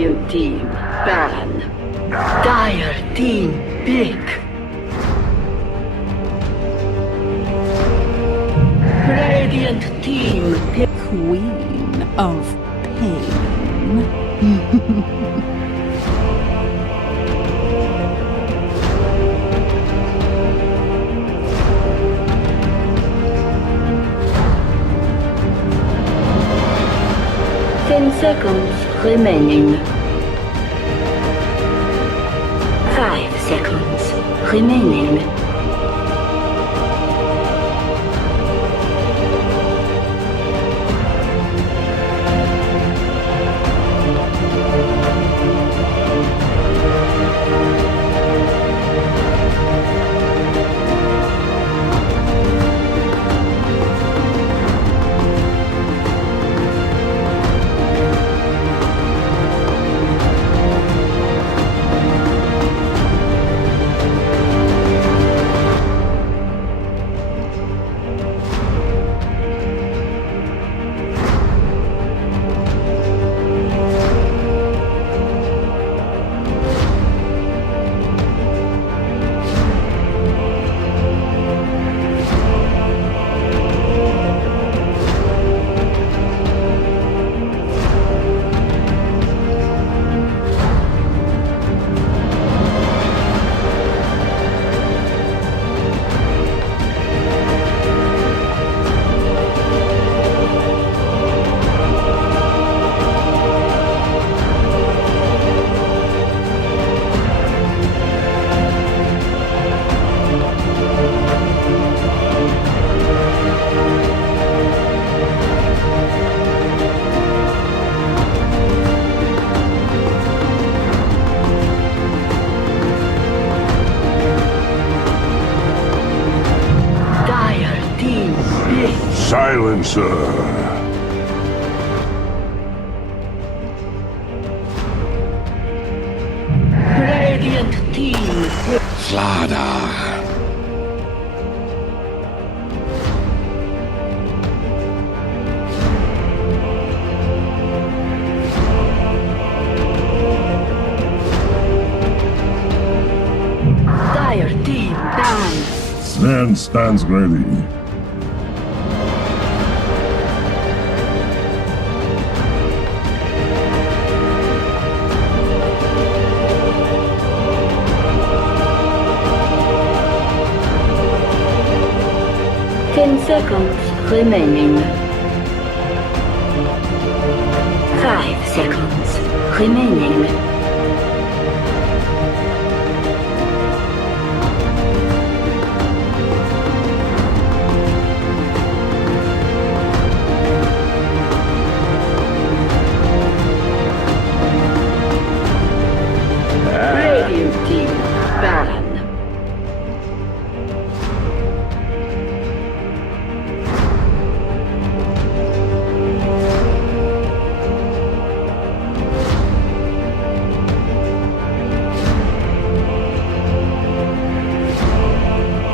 Radiant team, ban. Dire team, pick. Radiant team, pick. Queen of Pain. 10 seconds remaining. 5 seconds remaining. Silencer. Radiant team, pick. Slada. Dire team, ban. Sven stands ready. Seconds remaining. 5 seconds remaining. Radiant team, ban.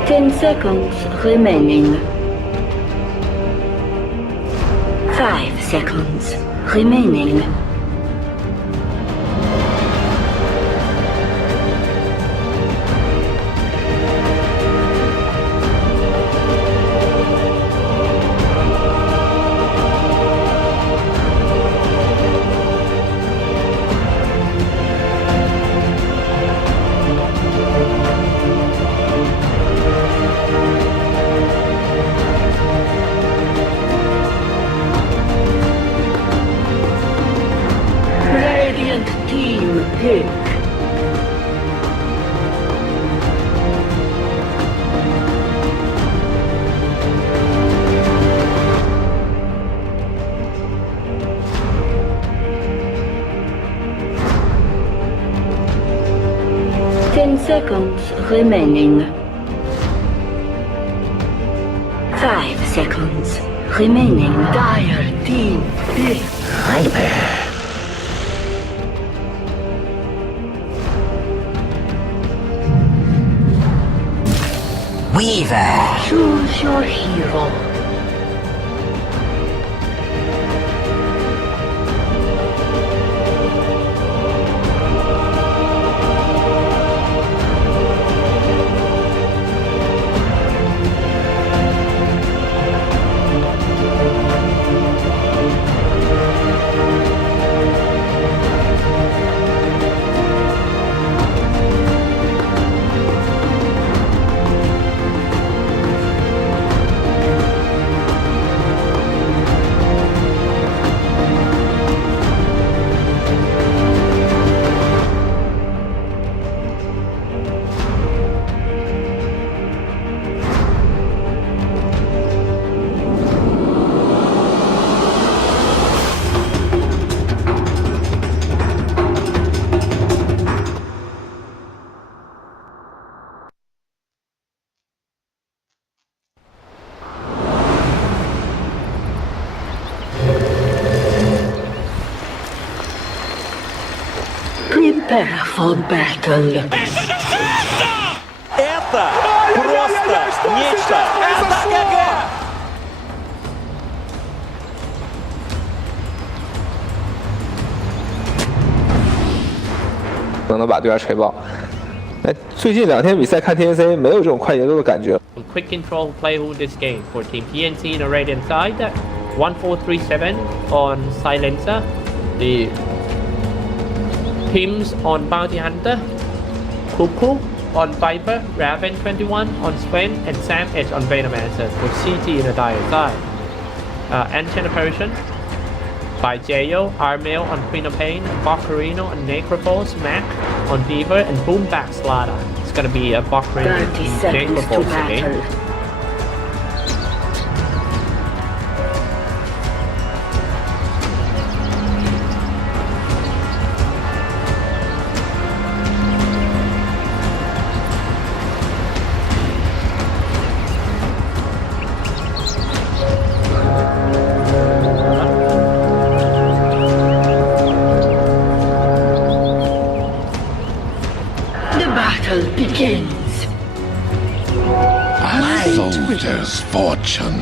10 seconds remaining. 5 seconds remaining. Pick. Seconds remaining. 5 seconds remaining. Dire team, pick. Weaver. Choose your hero. Prepare for battle. Это просто нечто. Это ГГ! 能把对方锤爆。哎，最近2天比赛看 TNC 没有这种快节奏的感觉。Quick control play who this game for Team TNC in the Radeon side. 1437 on Silencer. The teams on Bounty Hunter. Cuckoo on Viper. Raven 21 on Sven. And Sam Edge on Venomancer for CT in the Dire side. Ancient Persian by Jayo, Armel on Queen of Pain, Bocarino on Necrophos, Mac on Beaver, and Boomback Slaughter. It's gonna be a Bocarino 30 and seconds to Necrophos again. battle. The battle begins. A soldier's fortune.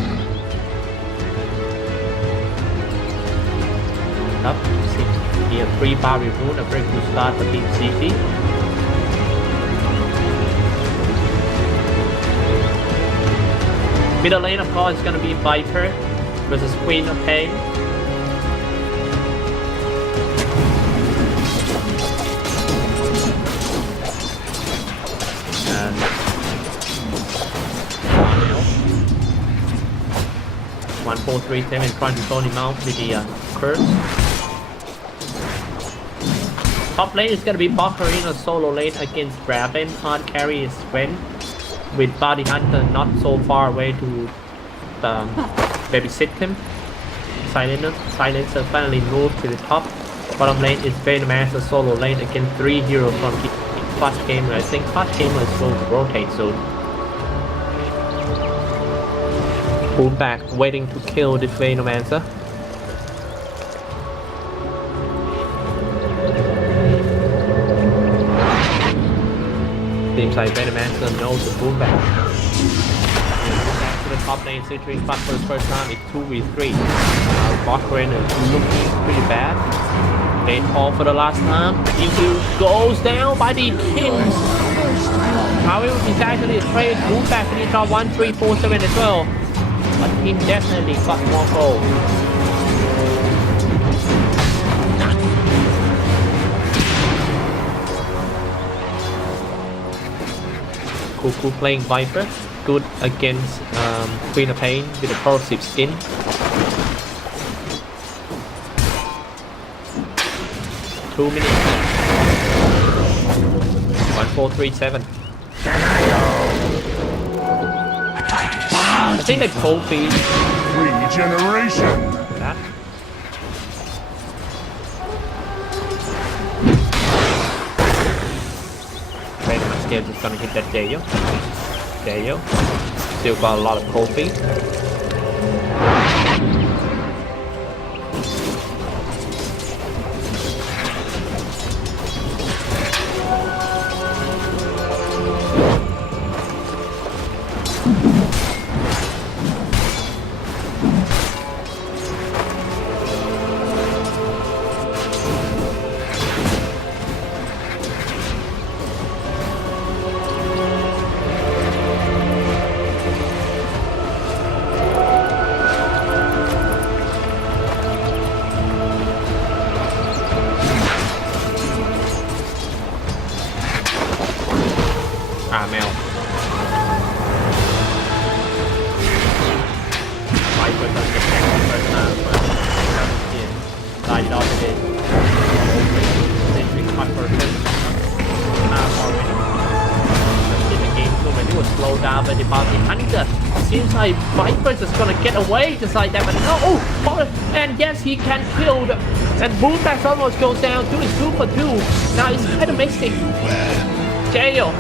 ครับ Be a free bar review, a very good start for Team CT. Middle lane, of course, is going to be Viper versus Queen of Pain. And 1437 trying to throw him out with the curse. Top lane is going to be Bocarino solo lane against Raven. Hard carry is Sven, with Bounty Hunter not so far away to babysit him. Silencer finally moved to the top. Bottom lane is Venomancer solo lane against 3 heroes from Clutch Gamer. I think Clutch Gamer is going to rotate soon. Boomback waiting to kill this Venomancer. Seems like Venomancer knows the Boomback. Back to the top lane, Citrix, but for the first time it's 2v3. Bockren is looking pretty bad. They call for the last time. Evil goes down by the Kings. However, it's actually a trade. Boomback finish on 1347 as well. But Team definitely got more gold. Cuckoo playing Viper, good against Queen of Pain with a corrosive skin. Two minutes. 1437. I think they cold feed Regeneration. that. Very much scared it's gonna hit that Jayo. Still got a lot of cold feet. Mel. Viper does the first time, but died off again. Citrix 1%. Already. In the game too, when it was slowed down by the Bounty Hunter. Seems like Viper's just gonna get away just like that, but no! Oh, and yes, he can kill the, and Boomback almost goes down to his 2 for 2. Now it's kind of mixing. Jail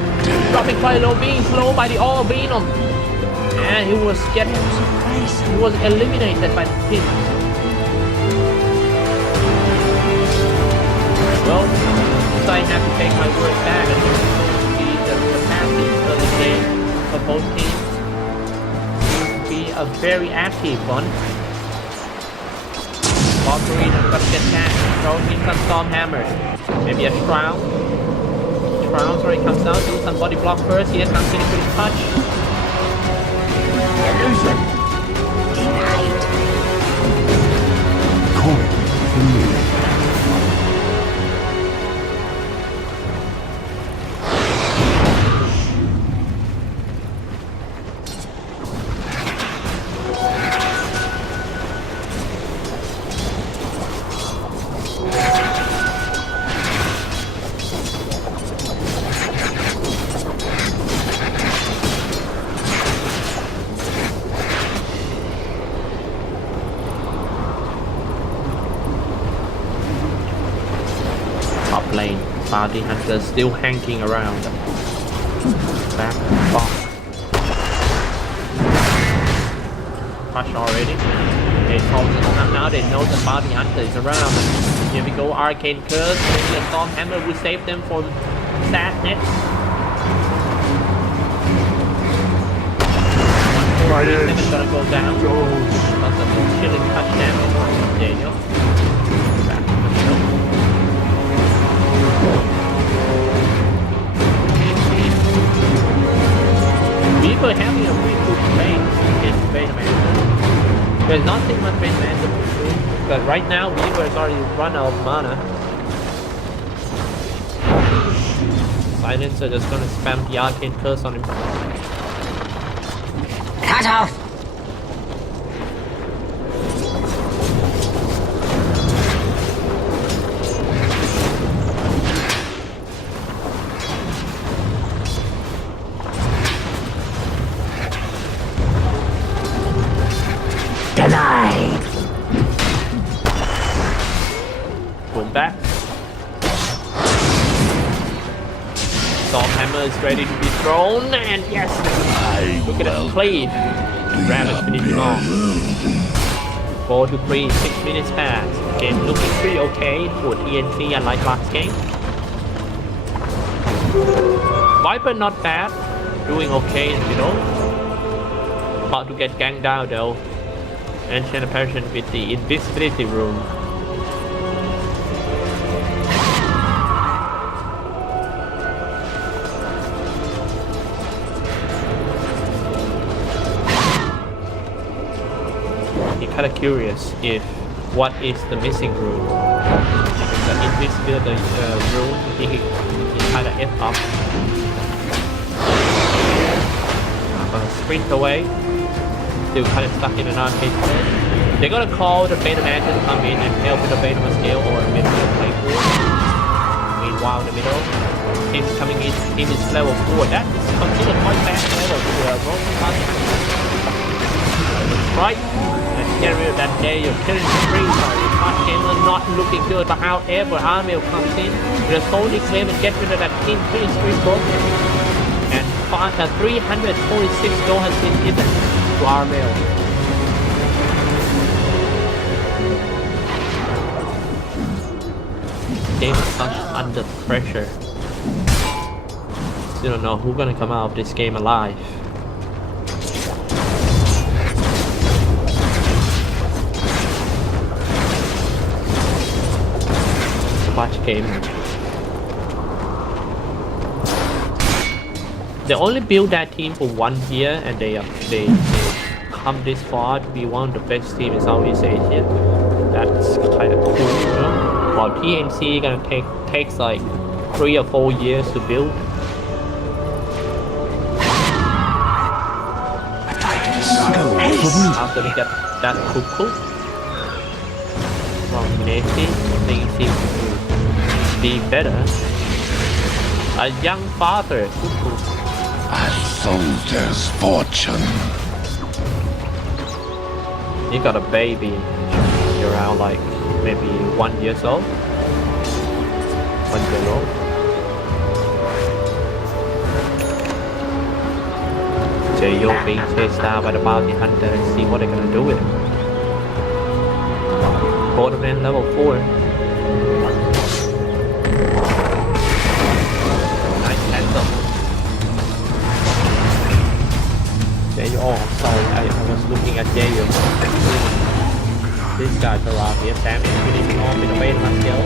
dropping quite low, being slow by the all Venom, and he was eliminated by the team. Well, I have to take my word back. I think the passive early game for both teams seems to be a very active one. Valkyrie is gonna get that. Throw in some storm hammers. Maybe a shroud. Shroud already comes out. Do some body block first. Here comes in a quick touch. Illusion. Denied. Coin for me. Top lane, Bounty Hunter still hanging around. Back box. Touch already. They told them now they know the Bounty Hunter is around. Here we go, Arcane Curse. Maybe a Storm Hammer will save them from sadness. Right Never edge. gonna go down. Lots of chilling touch damage from Daniel. Back to the middle. Weaver having a pretty good lane in Beta Man. There's nothing much Beta Man to do, but right now Weaver has already run out of mana. Silencer just gonna spam the Arcane Curse on him. Cut off. Denied. Boom back. Storm Hammer is ready to be thrown, and yes! Look at that cleave. Ravage finished off. 4 to 3, 6 minutes pass. Game looking pretty okay for TNC unlike last game. Viper not bad, doing okay in the middle. About to get ganked down though. Ancient Apparition with the invisibility room. You're kind of curious if what is the missing room. The invisibility room, he kind of F up. I'm gonna sprint away. Still kind of stuck in an arcade mode. They're gonna call the Beta Man to come in and help with the Beta scale or maybe a play pool. Meanwhile in the middle, team coming in, team is level 4. That is considered quite bad level for a broken pass. Right, let's get rid of that there. You're killing the free target. Fast gamer not looking good, but however, Armail comes in, the Sonic claim and get rid of that team 3 broken. And 346 gold has been given to Armail. Game is such under pressure. Still don't know who's gonna come out of this game alive. Watch game. They only built that team for 1 year and they come this far to be one of the best teams in Southeast Asia. That's kind of cool, you know? While TNC gonna takes like 3 or 4 years to build. After we get that cuckoo from Navy, things seem to be better. A young father cuckoo. A soldier's fortune. You got a baby. You're around like maybe 1 year old. 1 year old. J.O. being chased down by the bounty hunter and see what they're gonna do with him. Both of them level 4. guys around here. Sam is finishing off with a bait my skill.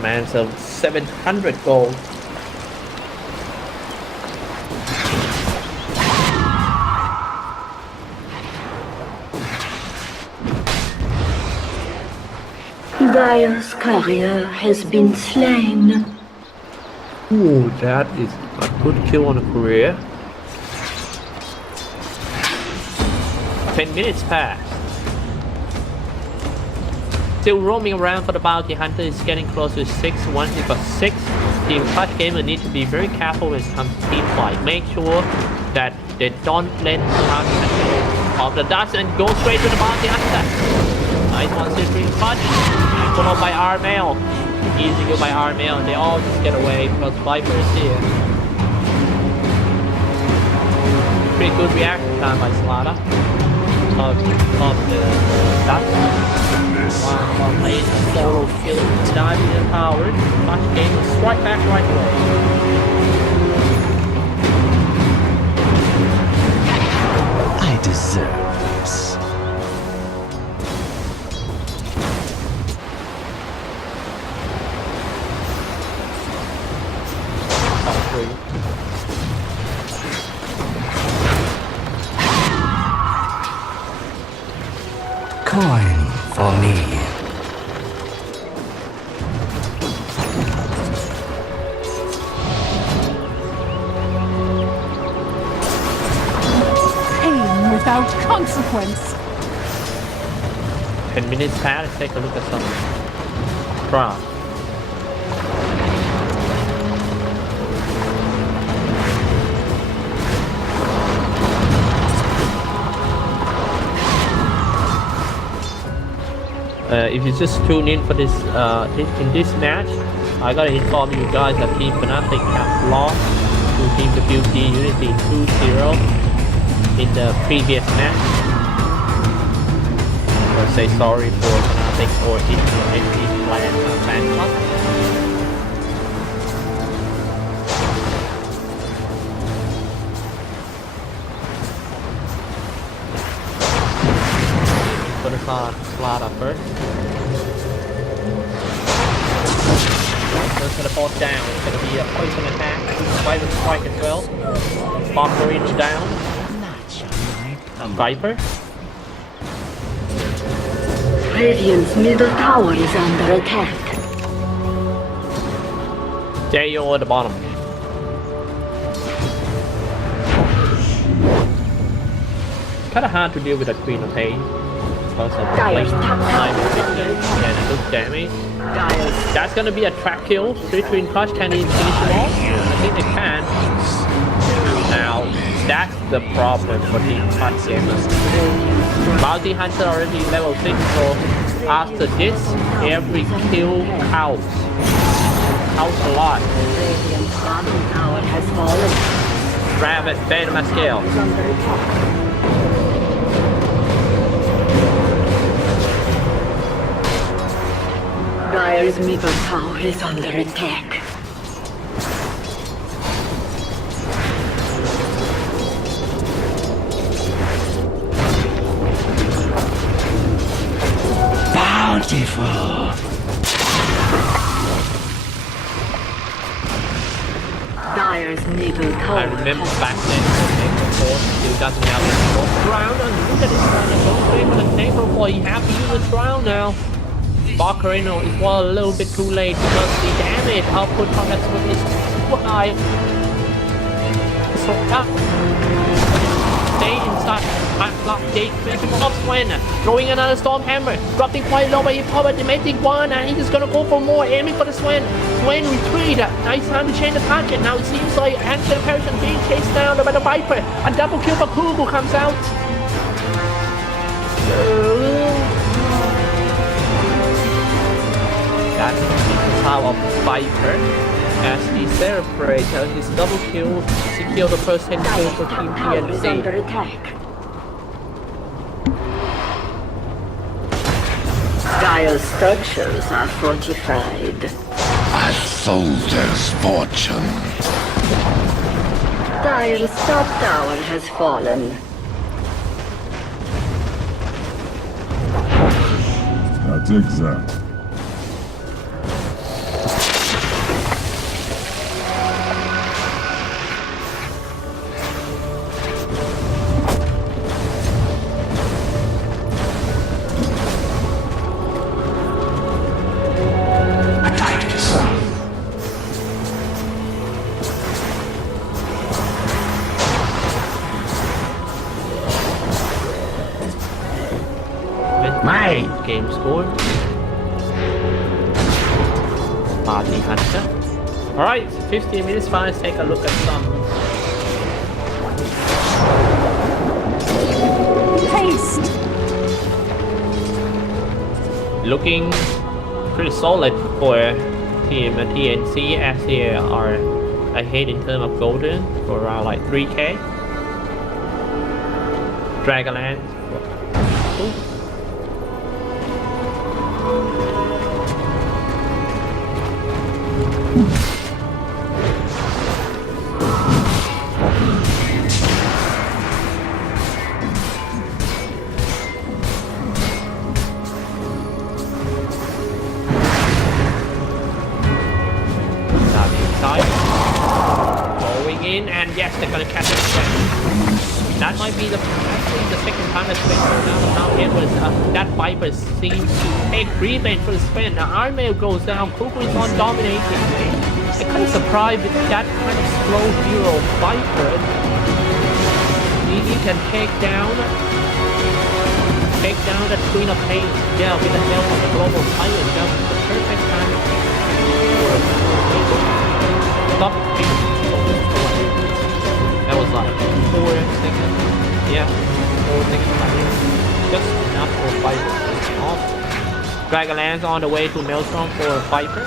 Man, so 700 gold. Dire's courier has been slain. Ooh, that is a good kill on a career. 10 minutes passed. Still roaming around for the bounty hunter, is getting close to 6. Once he got 6, Team Clutch Gamer need to be very careful when it comes to team fight. Make sure that they don't let the bounty hunter off the dust and go straight to the bounty hunter. Nice one, Team Clutch. Followed by R-Mail. Easy kill by R-Mail, and they all just get away because Viper is here. Pretty good reaction time by Slaughter. Of the dust. One lane solo kill, diving and powered. Clutch game will strike back right away. I deserve this. Coin for me. Pain without consequence. 10 minutes past, let's take a look at some crowd. If you just tune in for this, in this match, I gotta inform you guys that Team Fnatic have lost to Team WT Unity 2-0 in the previous match. I want to say sorry for Fnatic or any fan club. Put us on slot up first. First teleport down. It's going to be a poison attack. Viper strike as well. Bomberino down. Viper. Radiant's middle tower is under attack. There you are at the bottom. Kinda hard to deal with a Queen of Pain. Because of the time and look damage. That's gonna be a trap kill. Between Clutch, can he finish him off? I think they can. Now, that's the problem for the Clutch gamers. Bounty Hunter already level 6, so after this, every kill counts. Counts a lot. Radiant's bottom tower has fallen. Rabbit, Phantom Scale. Dire's middle tower is under attack. Bountiful. Dire's middle tower. I remember back then, still doesn't have the drown, and look at this, don't wait for the table for he have to use the drown now. Barcarino is a little bit too late because the damage output from that sword is super high. So stay inside. They finish him off Swen. Throwing another Storm Hammer. Dropping quite low, but he powered the magic one and he's just gonna go for more, aiming for the Swen. Swen retreat. Now it's time to change the target. Now it seems like Angela Parison being chased down by the Viper. A double kill for Kugu comes out. That's the power of Viper as he celebrates his double kill, secure the first 10 kills for Team is under PNC. attack. Dire's structures are fortified. I A soldier's fortune. Dire's top tower has fallen. That's exact. Game score. Party Hunter. Alright, 15 minutes fine. Let's take a look at some. Haste! Looking pretty solid for team TNC as they are ahead in terms of golden for around like 3k. Dragonlance. Going in, and yes, they're gonna catch it again. That might be actually the second time that now it was that Viper seems to take revenge for the spin. Now Iron Man goes down, Kuku is on dominating. I'm kind of surprised with that kind of slow hero Viper. He can take down the Queen of Pain. Yeah, with the help of the global Titan. That was the perfect time stop it. That was like 4 seconds. Yeah, 4 seconds. Just enough for Viper. Awesome. Dragonlance on the way to Maelstrom for Viper.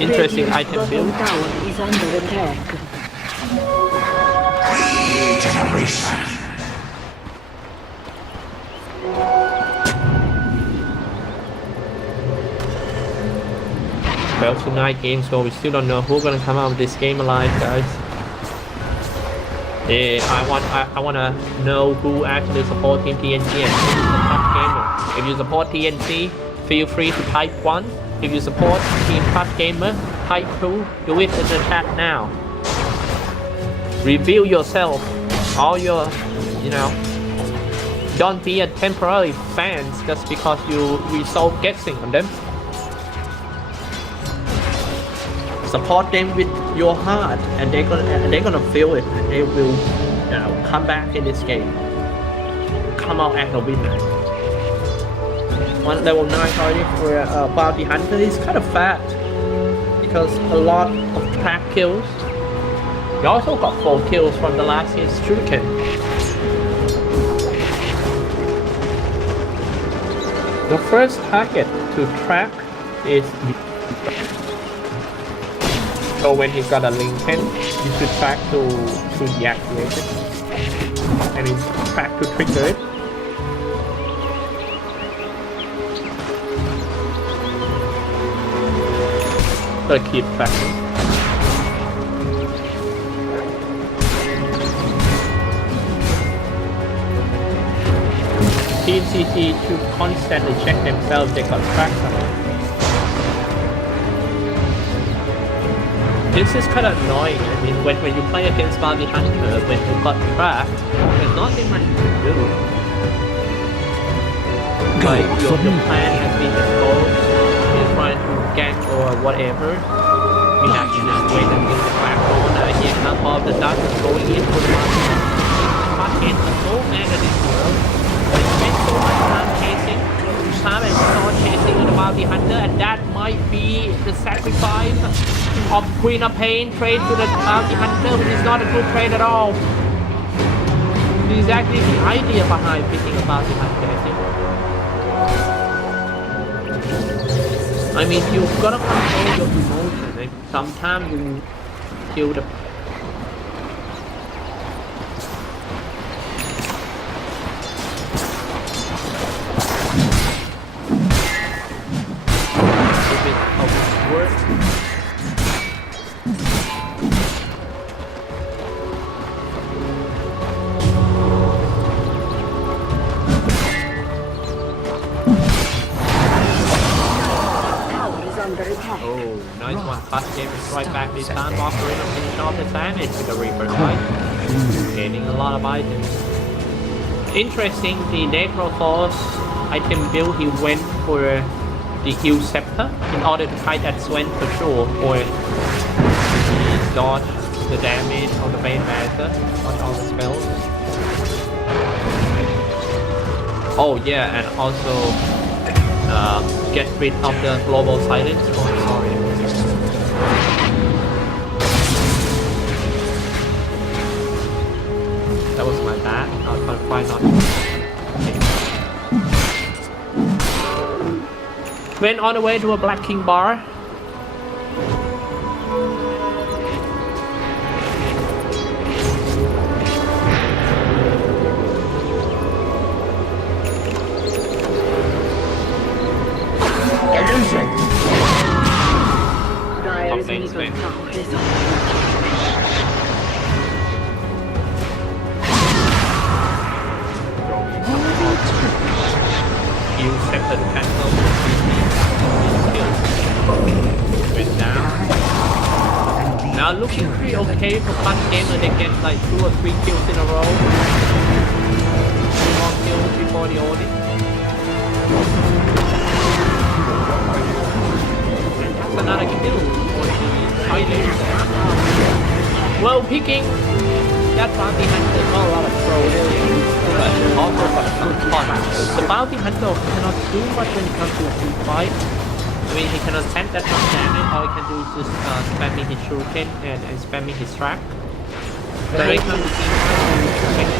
Interesting item build. Tower is under attack. Generation. 12 to 9 games, so we still don't know who's gonna come out of this game alive, guys. I wanna know who actually support Team TNC and who is the top gamer. If you support TNC, feel free to type 1. If you support Team Top Gamer, type 2. Do it in the chat now. Reveal yourself, all your, don't be a temporary fans just because you resolve guessing on them. Support them with your heart, and they're gonna feel it, and they will, come back in this game, come out as a winner. One level 9 already for Bounty Hunter is kind of fat because a lot of trap kills. You also got 4 kills from the last year's Shuriken. The first target to track is. So when he's got a link pin, you should track to deactivate it. And it's track to trigger it. So keep tracking. Team CC should constantly check themselves they got tracked somehow. This is kind of annoying. I mean, when you play against Bounty Hunter, when you got trapped, there's nothing much you can do. Like, your plan has been exposed, you're trying to gank or whatever. You have to just wait until the crack corner, here come all the dust going in for the market. The whole man of this world, they spend so much time chasing, and start chasing the Bounty Hunter, and that might be the sacrifice of Queen of Pain trade to the Bounty Hunter, which is not a good trade at all. This is actually the idea behind picking a Bounty Hunter, I think. I mean, you've got to control your emotions. Like, sometimes you kill the Right back this time, Valkyrie finish off the damage with the Reaper, right? Gaining a lot of items. Interesting, the Necroforce item build, he went for the Heal Scepter in order to fight that Sven for sure, or he dodge the damage on the main master, dodge all the spells. Oh yeah, and also get rid of the global silence. Oh, sorry. That was my bad. I'll try not to. Okay. Went on the way to a Black King bar. Dire's middle tower is under You set the cancel. Went down. Now looking pretty okay for Past Game, they get like 2 or 3 kills in a row. 2 more kills before the audit. And that's another kill for the Thailand. Well, picking that bounty hunter, not a lot of throws here, but also got a good fun. The bounty hunter cannot do much when it comes to a team fight. I mean, he cannot send that much damage. All he can do is just spamming his shuriken and spamming his track. But when it comes to team fight,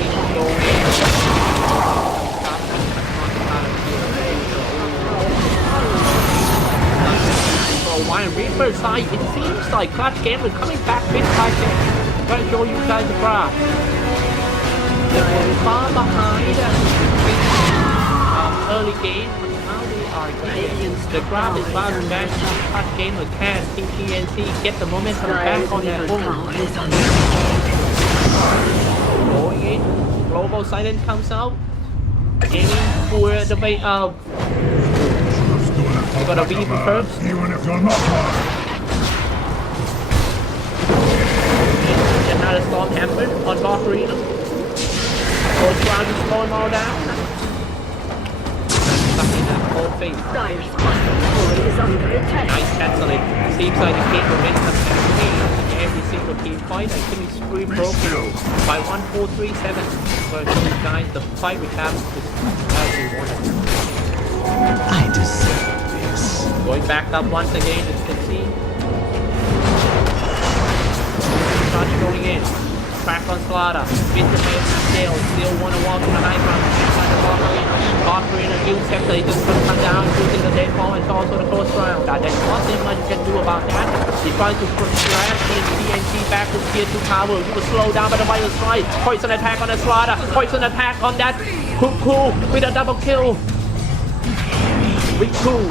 so while Reaper side, it seems like Clutch Game is coming back with 5 games. I'm going to show you guys the graph. They're far behind early game. Now they are getting the graph is bouncing back. Clutch Game with Cass, TNC get the momentum back on their own. Going in, Global Silent comes out, aiming for the way of. You gotta beat him first. Even if you're not one. Another storm hammer on Valkyrie. Goes trying to slow him all down. Stuck in that whole face. Dire's bottom tower is under attack. Nice canceling. Seems like the game momentum campaign in every single team fight. I think it's pretty broken by 1-4-3-7. But these guys, the fight we have is as we wanted. I deserve this. Going back up once again, as you can see. Touch going in. Crack on Slaughter. With the main tail. Still want to walk to the high ground. Inside the Valkyrie and a Heal Scepter. He just couldn't come down. Using the deadfall and also the close round. There's nothing much you can do about that. He tries to grab TNT back to tier 2 power. He was slowed down by the Vital Strike. Poison attack on the Slaughter. Poison attack on that Cuckoo with a double kill. With 2.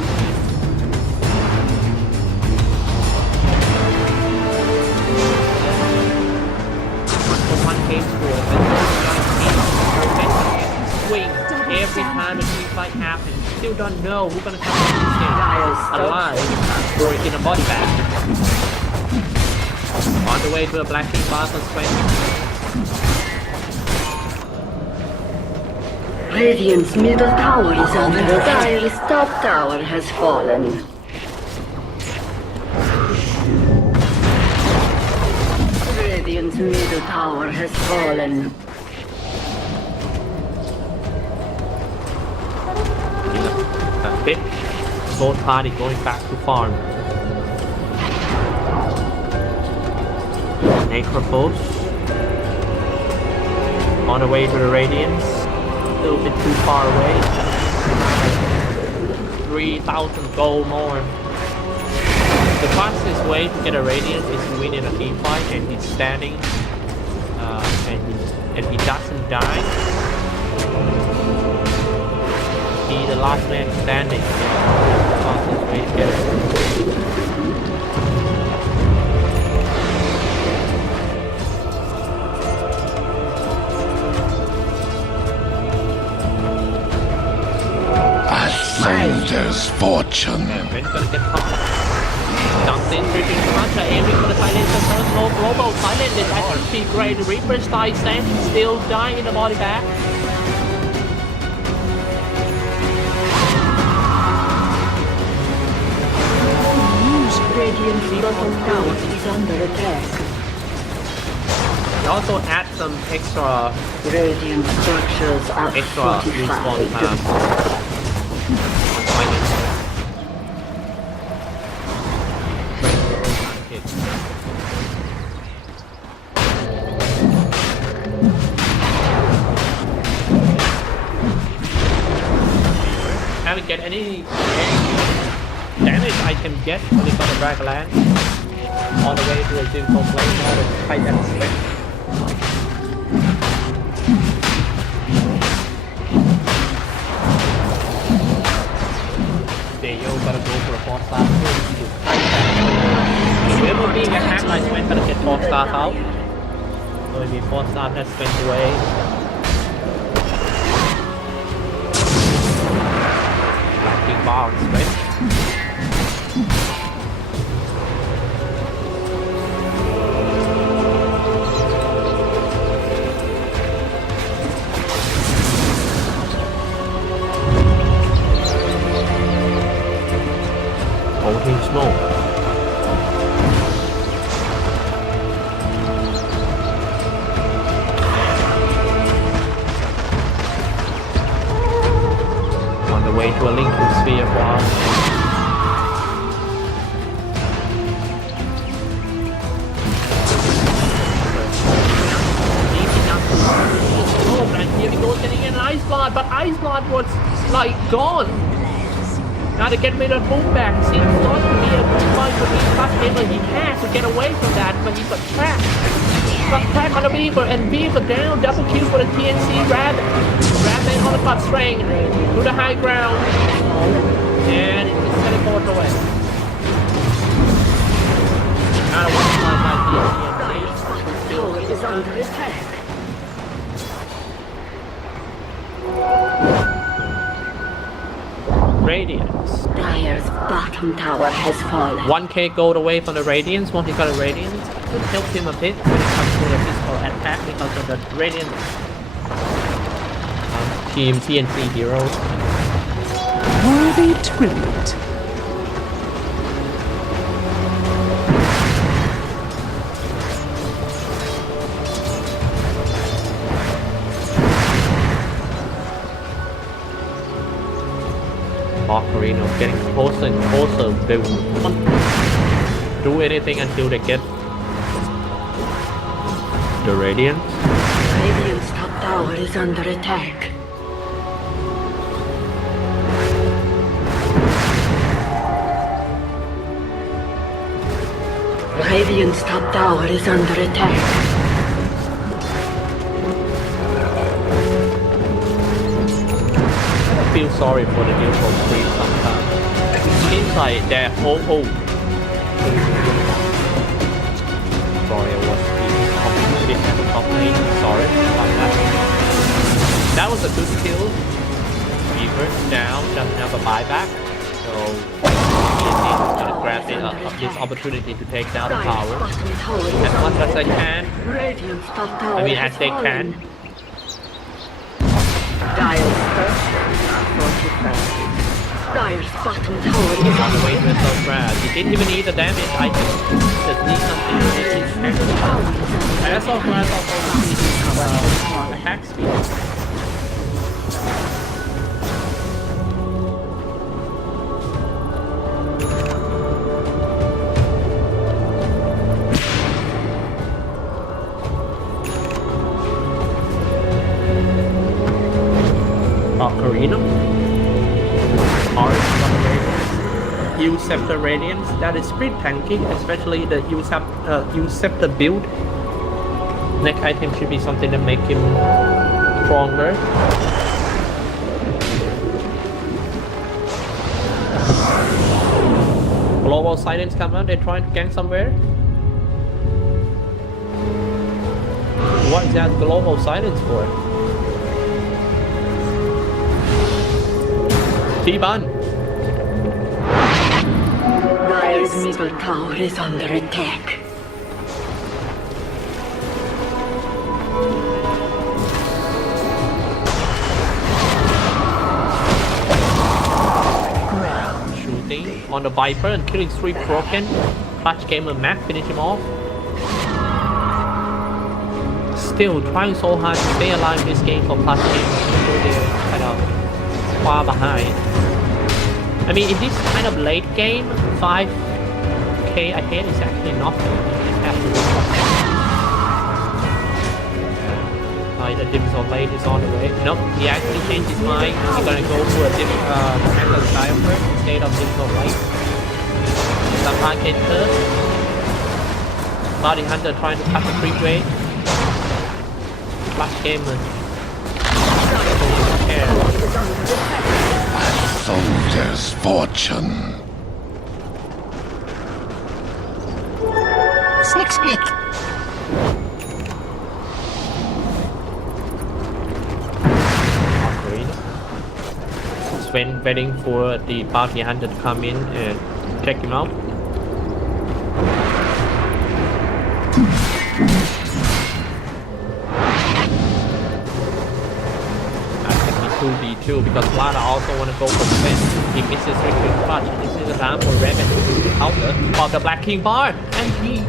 Swing every time a team fight happens. Still don't know who's gonna come out of this game alive or in a body bag. On the way to a Black King boss on Sven. Radiant's middle tower is under attack. Dire's top tower has fallen. Radiant's middle tower has fallen. That's it. Both parties going back to farm. Necrophos. On the way to the Radiance. A little bit too far away. 3,000 gold more. The fastest way to get a Radiant is to win in a team fight, and he's standing, and he doesn't die. He's the last man standing. The fastest way to get it. A soldier's fortune. And Ben's gonna get caught. Something tripping too much. Aiming for the silencer first. No global silent. It actually great. Reaper style standing still dying in the body bag. Radiant's bottom tower is under attack. They also add some extra Radiant structures are respawn fortified. time. Haven't get any damage I can get only for the Dragland on the way to a simple plane or the tight aspect. They gotta go for a 4-star. Whoever being attacked by Sven gonna get 4-star out. So if you 4-star that's Sven away. Lightning bounce, right? Holding smoke. On the way to a Lincoln Sphere farm. Oh, and here we go getting an Ice Blood, but Ice Blood was like gone. Now to get rid of Boomback seems not to be a good fight for his fast gamer. He has to get away from that, but he got trapped. Got trapped on the Beaver, and Beaver down, double kill for the TNC Radeon. Radeon on the top string to the high ground, and it just teleported away. Now one time by TNC Tower is under attack. Radiance. Dire's bottom tower has fallen. 1k gold away from the Radiance. Once he got a Radiance, it could help him a bit when it comes to the physical attack because of the Radiant team TNC heroes. Worthy tribute. Marino getting closer and closer. They won't do anything until they get the Radiance. Radiant's top tower is under attack. Radiant's top tower is under attack. I feel sorry for the neutral team sometimes. It seems like they're oh. Sorry, I was being at the top lane. Sorry about that. That was a good kill. Beaver down, doesn't have a buyback. So TNC is gonna grab this opportunity to take down the tower as much as they can. Radiant's top tower I mean, has as they fallen. can. Dire's first Dire's bottom tower is On the under way to attack. a self-grab. He didn't even need the damage. I just need something to hit his action. And that's all grab also attack speed. Ocarina. Orange from the Radiance. Use Scepter Radiance. That is pretty tanky, especially the use Scepter build. Next item should be something that make him stronger. Global Silence come out. They're trying to gang somewhere. What is that Global Silence for? T-Bun. Dire's Dire's middle tower is under attack. Shooting on the Viper and killing 3 broken. Clutch Gamer Mac finish him off. Still trying so hard to stay alive in this game for Clutch Gamer, even though they're kind of far behind. I mean, in this kind of late game, 5k ahead is actually nothing. You just have to win. Like the Dimsel late is on the way. Nope, he actually changed his mind. He's gonna go for a different style first instead of Dimsel late. Some arcade first. Bounty Hunter trying to cut the free rate. Clutch Gamer. Soldier's fortune. 6 hit. Sven waiting for the bounty hunter to come in and check him out. B2 because Lana also want to go for defense. He misses Rick Clutch. This is a time for Raven to do the counter of the Black King bar, and he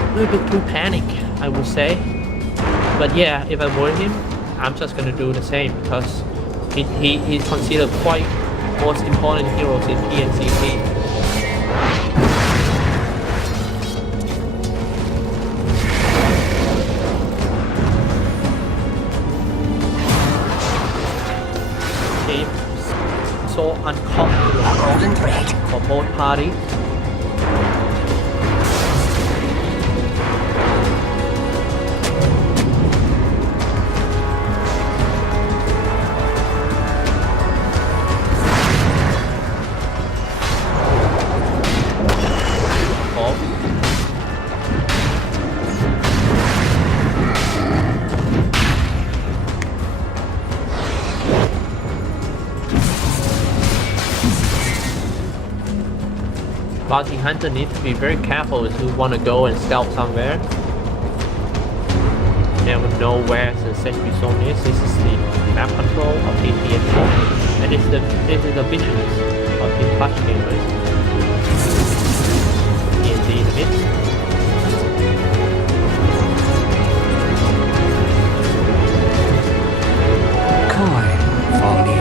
a little bit too panic, I would say. But yeah, if I were him, I'm just gonna do the same because he's considered quite most important heroes in PNCC. So uncomfortable for both parties. Bounty Hunter needs to be very careful if you want to go and stealth somewhere. Never know where the sentry zone is. This is the map control of the TNT, and this is the vigilance of the Clutch Gamers. TNT in the mid. Coin for me.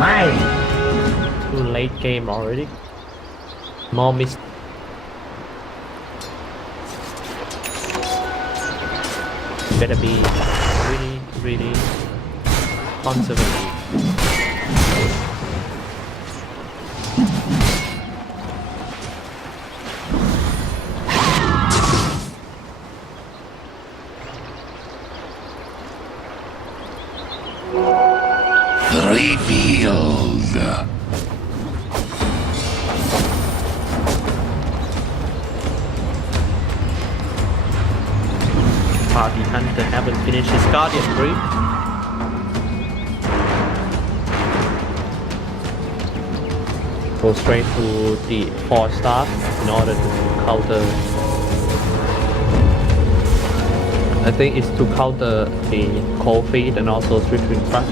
Mine. Too late game already. More miss. Better be really conservative. Revealed. Bounty Hunter haven't finished his Guardian brief. Go straight to the 4-star in order to counter. I think it's to counter the cold feet and also switching front.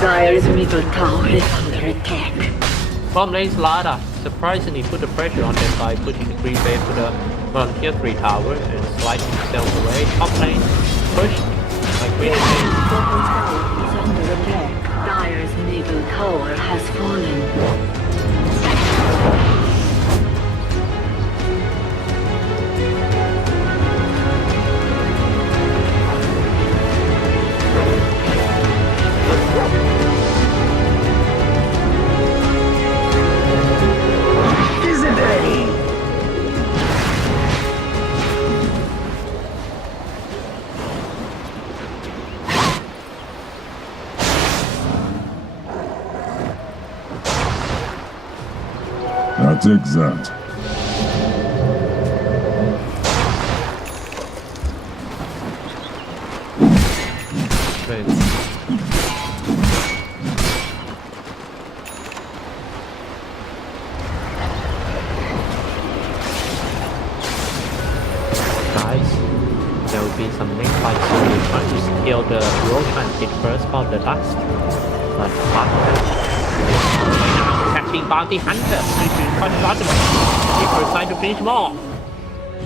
Dire's middle tower is under attack. From lane's Lada surprisingly put the pressure on them by pushing the green wave to the Volunteer 3 tower and sliding themselves away. Top lane pushed by green lane. Is under attack. Dire's middle tower has fallen. I take that. Guys, there will be some next fight soon. We're trying to scale the Roshan hit first for the dust. But catching bounty hunter. This is quite possible. If we're trying to finish more.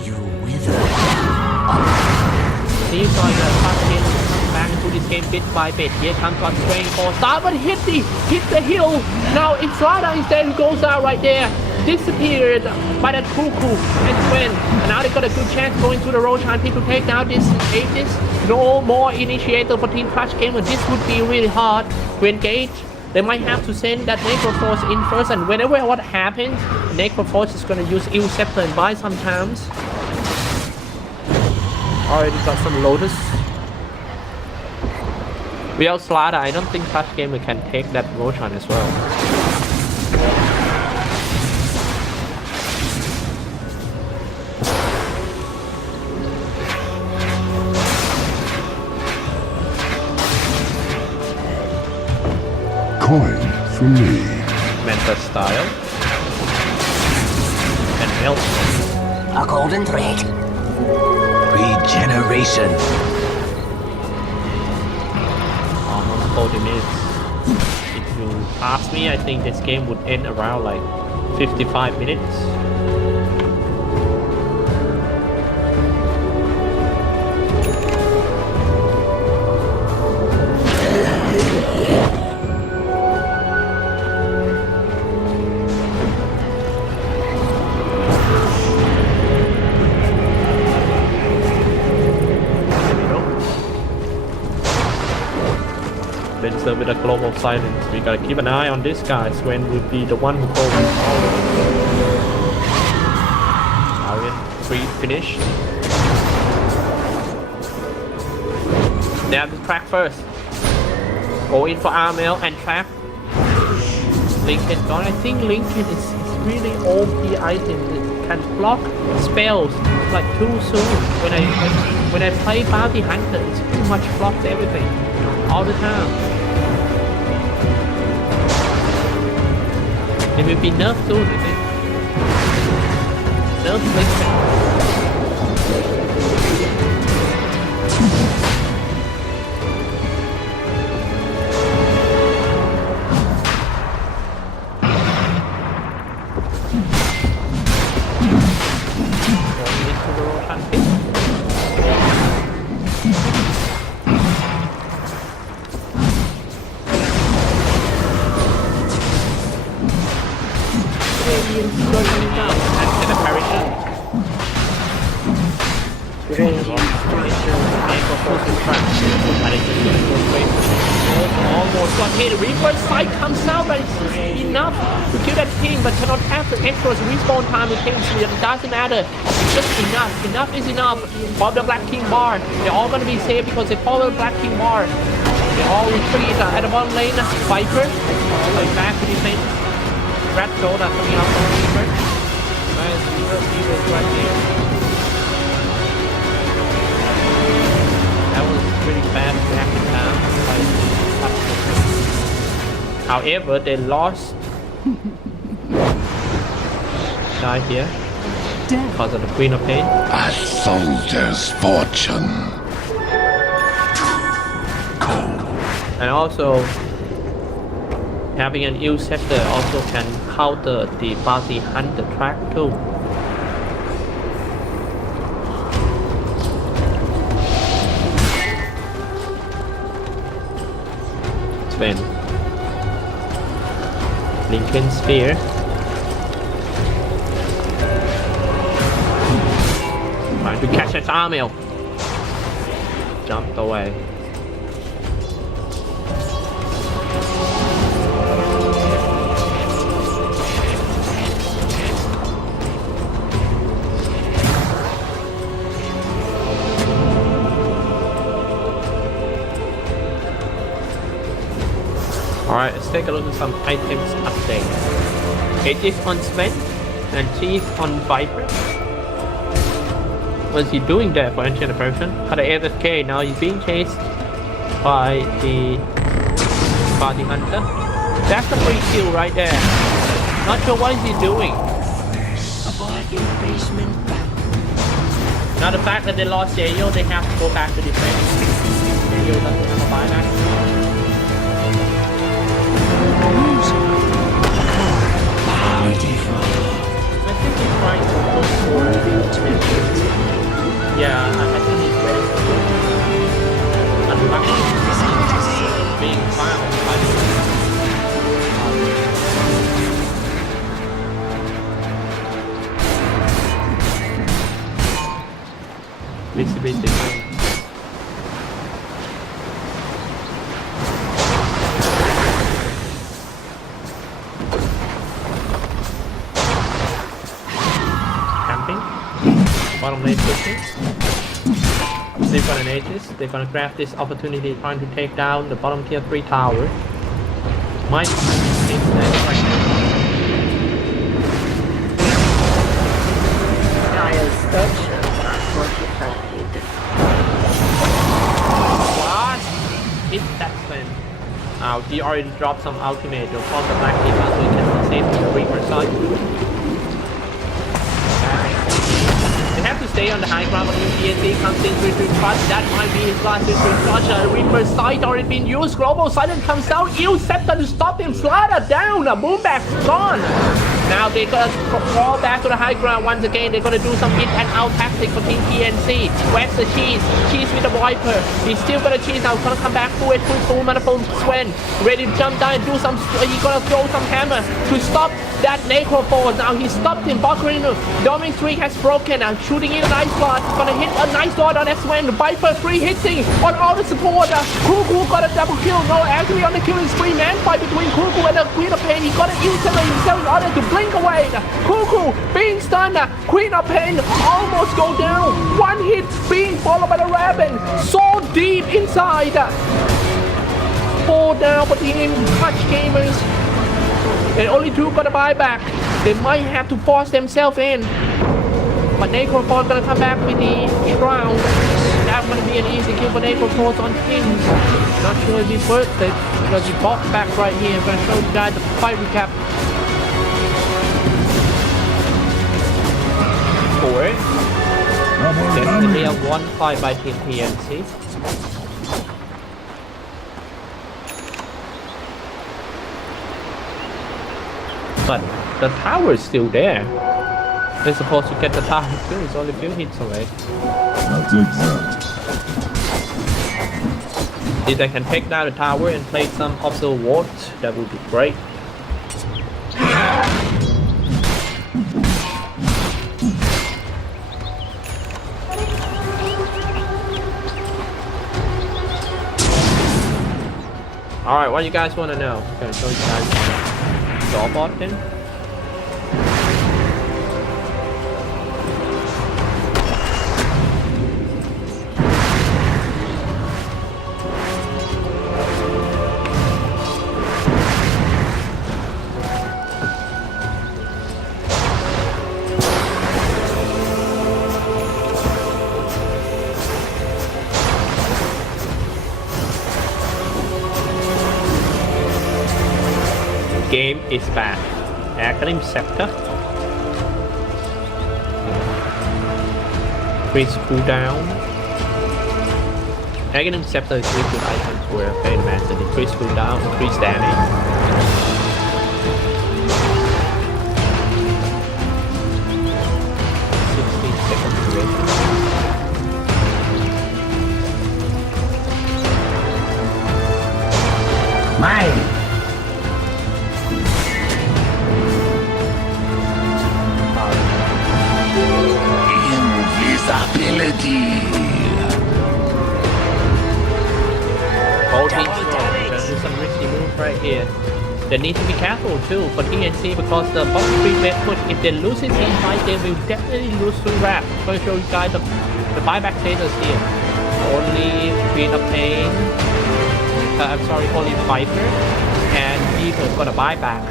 You wither. Seems like the fast game will come back into this game bit by bit. Here comes on train for start, but hit the hill. Now Inflada instead goes out right there. Disappeared by that Cuckoo and Sven. And now they got a good chance going to the Roshan pit to take down this Aegis. No more initiator for Team Crash Gamer. This would be really hard to engage. They might have to send that Necroforce in first, and whenever what happens, Necroforce is gonna use Ill Scepter and buy sometimes. Already got some Lotus. Without Slaughter, I don't think Crash Gamer can take that Roshan as well. Coin for me. Mentor style. And milk. A golden thread. Regeneration. Almost 40 minutes. If you ask me, I think this game would end around like 55 minutes. With a global silence, we gotta keep an eye on this guy. Sven would be the one who goes forward. 3 finished. They have to track first. Go in for Armel and track. Lincoln gone. I think Lincoln is really OP item. It can block spells like too soon. When I play Bounty Hunter, it's pretty much blocked everything all the time. It will be nerfed soon, I think. Nerf Lincoln. Going into the Roshan pit. Almost got hit. Reverse side comes out, but it's enough to kill that king, but cannot have the extra respawn time with King Sweden. It doesn't matter. It's just enough. Enough is enough. Pop the Black King bar. They're all gonna be safe because they follow the Black King bar. They all retreat at the bottom lane. Viper going back to defense. Red Dota coming out from Reaper. Nice, Reaper right there. That was pretty bad back in time. However, they lost. Die here because of the Queen of Pain. A soldier's fortune. And also, having an ill scepter also can counter the bounty hunter track too. Sven. Lincoln Spear. Trying to catch that Armel. Jumped away. Alright, let's take a look at some items update. Aegis on Sven. And cheese on Viper. What's he doing there for ancient person? Had a AFK, now he's being chased by the bounty hunter. That's the free kill right there. Not sure what is he doing. Now the fact that they lost Yayo, they have to go back to defense. Yayo doesn't have a buyback. I think he's trying to push for it. Yeah, I think he's ready for it. Unlucky. Being found by the busy. Camping. Bottom lane pushing. They've got an Aegis. They're gonna grab this opportunity trying to take down the bottom tier 3 tower. Might think that right now. Dire's structures are fortified. What? Hit that spin. He already dropped some ultimate. You'll call the black team out so he can save the Reaper side. They have to stay on the high ground when UPSC comes in to trust. That might be his last touch. Reaper's sight already been used. Global Silent comes down. Ill Scepter to stop him. Slider down. Boomback's gone. Now they're gonna fall back to the high ground once again. They're gonna do some in and out tactic for Team PNC. Where's the cheese? Cheese with the Viper. He's still gonna cheese now. Gonna come back to it. Full manifold Sven. Ready to jump down and do some. He's gonna throw some hammer to stop that Necrophore. Now he stopped him. Valkyrie. Dominic streak has broken. Now shooting in a nice slot. Gonna hit a nice dot on Sven. Viper free hitting on all the support. Kuku got a double kill. No, actually on the killing spree. Man fight between Kuku and the Queen of Pain. He got an instantly himself in order to blink away. Kuku being stunned. Queen of Pain almost go down. One hit being followed by the Raven. So deep inside. 4 down for Team Touch Gamers. And only 2 got a buyback. They might have to force themselves in. But Necrophore gonna come back with the Shroud. That's gonna be an easy kill for Necrophore on Kings. Not sure if it's worth it because he bought back right here. I'm gonna show you guys the fight recap. Definitely a 1-5 by Team PNC. But the tower is still there. They're supposed to get the tower too. It's only a few hits away. That's exact. If they can take down the tower and play some obstacle wards, that would be great. Alright, what do you guys want to know? I'm gonna show you guys Dawbot then. Game is back. Escalating Scepter. Increase cooldown. Escalating Scepter is really good items for a Fade Master. Increase cooldown, increase damage. Mine! Invisibility! Both teams gonna do some risky moves right here. They need to be careful too for TNC because the bottom 3 bet push, if they lose it in fight, they will definitely lose to Rap. I'm going to show you guys the buyback status here. Only Queen of Pain, I'm sorry, only Viper and Beaver got a buyback.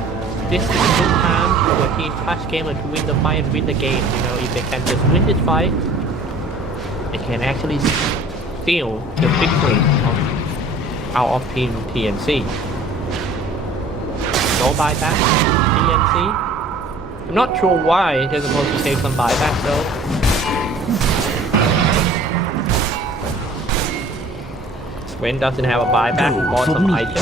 This is a good time a team touch gamer to win the fight and win the game. You know, if they can just win this fight, they can actually steal the victory out of team TNC. No buyback, TNC. I'm not sure why they're supposed to take some buyback though. Sven doesn't have a buyback, bought some items.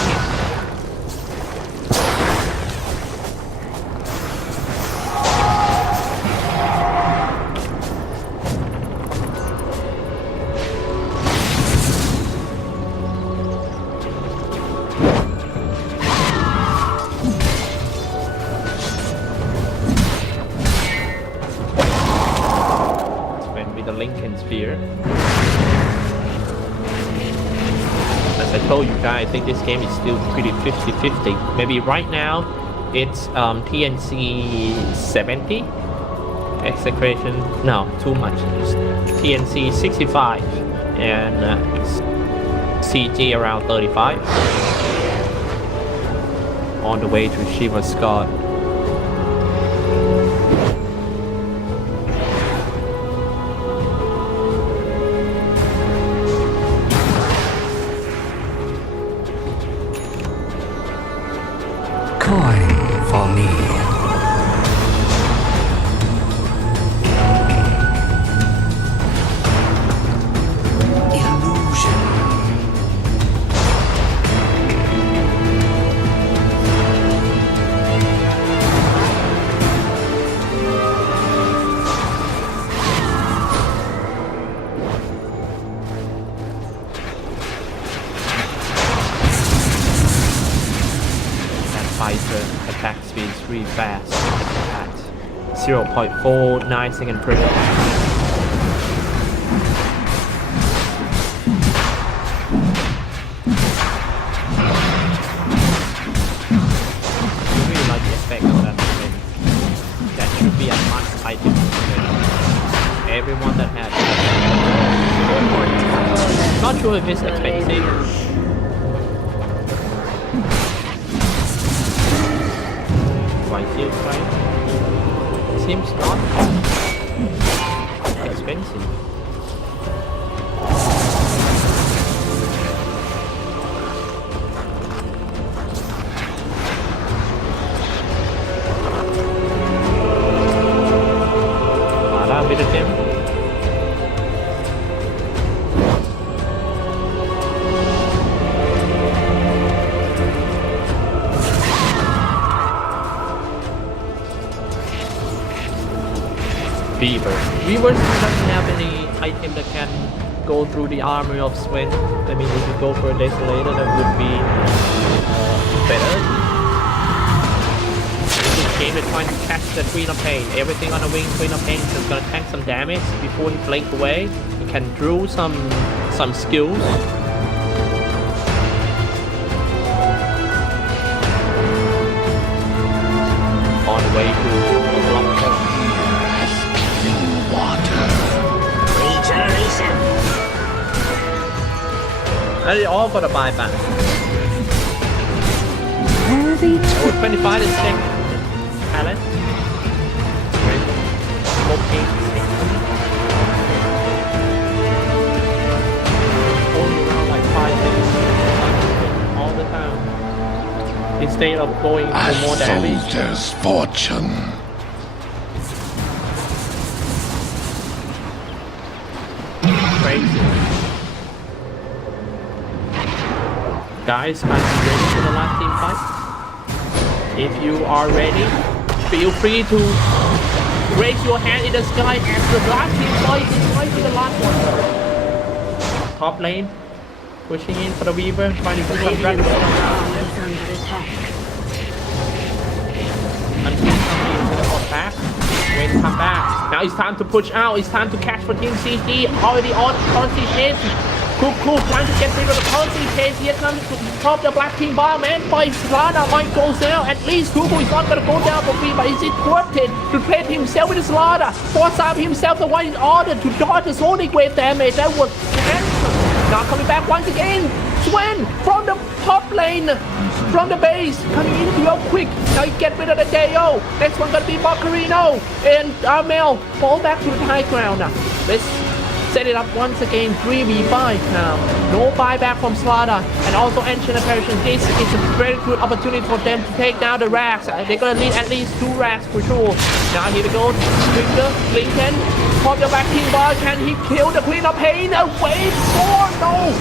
As I told you guys, I think this game is still pretty 50-50. Maybe right now it's TNC 70 execution. No, too much. It's TNC 65 and CG around 35. On the way to Shiva Scott. Coin for me. Illusion. Attack speed is really fast at 0.49 second per minute. I really like the effect of that spin. That should be a must item. Everyone that has it. Not sure if it's expensive. Right? Seems not expensive. Mara with him. Weavers doesn't have any item that can go through the armor of Sven. I mean, if you go for a Desolator, that would be better. This game is trying to catch the Queen of Pain. Everything on the wing, Queen of Pain is going to tank some damage before he blink away. He can draw some skills. On the way to and they all got a buyback. Worthy Oh, 25 is sick. Palette. Smoking. Only around like 5 minutes. All the time. Instead of going for more damage. Soldier's fortune. Crazy. Guys, are you ready for the last team fight? If you are ready, feel free to raise your hand in the sky as the last team fight is right to the last one. Top lane, pushing in for the Weaver, trying to put some drag Is under attack. until somebody is going to come back. When come back. Now it's time to push out, it's time to catch for Team CG. Already on CG. Cool, trying to get rid of the concentration. Here comes to top the black team bar, man. By Slada might go down. At least Kuku is not gonna go down for free, but is it worth it to trade himself with Slada? Force out himself the one in order to dodge the sonic wave damage. That was handsome. Now coming back once again. Swen from the top lane, from the base, coming in real quick. Now you get rid of the Deo. Next one gonna be Macarino and Armel. Fall back to the high ground now. Let's set it up once again, 3v5 now. No buyback from Slaughter and also Ancient Apparition. This is a very good opportunity for them to take down the racks. They're gonna need at least 2 racks for sure. Now here we go. Trigger, Lincoln, pop your back king bar. Can he kill the Queen of Pain? Wait for no!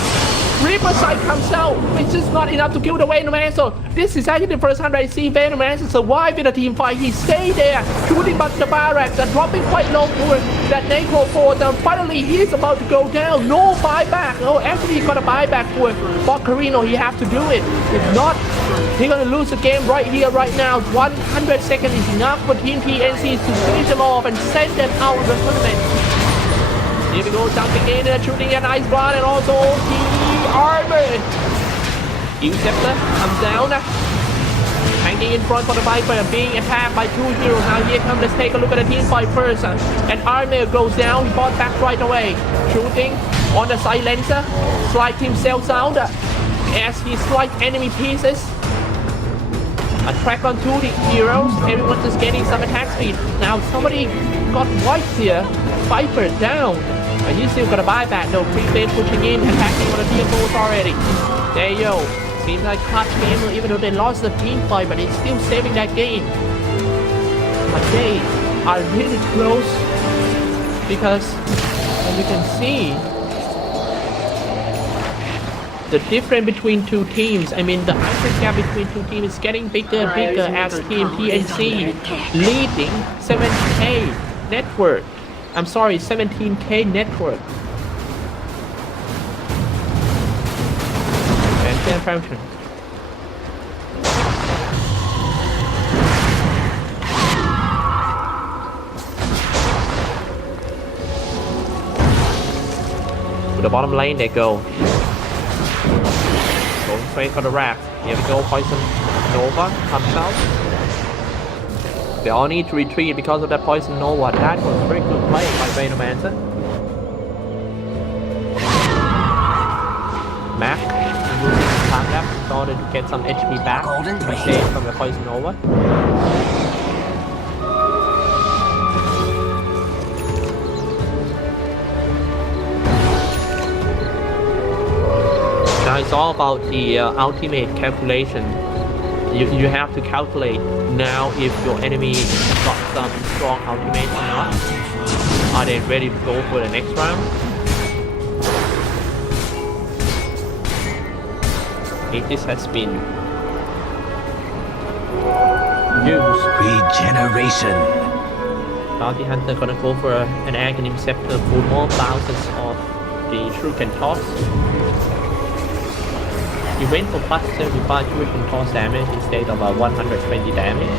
Reaper Sight comes out, which is not enough to kill the Venomancer. This is actually the first time I see Venomancer survive in a team fight. He stayed there, shooting but the barracks and dropping quite low for that Necro Force. And finally, he's about to go down. No buyback. Oh, actually, he got a buyback for Boccarino. He have to do it. If not, he's gonna lose the game right here, right now. 100 seconds is enough for Team TNC to finish them off and send them out of the tournament. Here we go, jumping in and shooting an Ice Blast and also the armor. Scepter comes down. Hanging in front for the Viper, being attacked by 2 heroes. Now here comes, let's take a look at the team fight first. And Armor goes down, he bought back right away. Shooting on the silencer, slide himself out as he slides enemy pieces. Attack on 2 the heroes, everyone's just getting some attack speed. Now somebody got white here, Viper down. And he's still got a buyback though, pre-bait pushing in, attacking on the TFOs already. There you go. Seems like clutch game, even though they lost the team fight, but it's still saving that game. But they are really close because, as you can see, the difference between 2 teams, I mean the item gap between 2 teams is getting bigger and bigger as Team TNC leading 7K network. I'm sorry, 17K network. And function. To the bottom lane they go. Going straight for the raft. Here we go, Poison Nova comes out. They all need to retreat because of that Poison Nova. That was a very good play by Venomancer. Mac using time lapse in order to get some HP back instead from the Poison Nova. Now it's all about the ultimate calculation. You have to calculate now if your enemy got some strong ultimate or not. Are they ready to go for the next round? Okay, this has been used. Regeneration. Bounty Hunter gonna go for an Aghanim Scepter for more bounces of the Shuriken Toss. He went for plus 75 Shuriken Toss damage instead of 120 damage.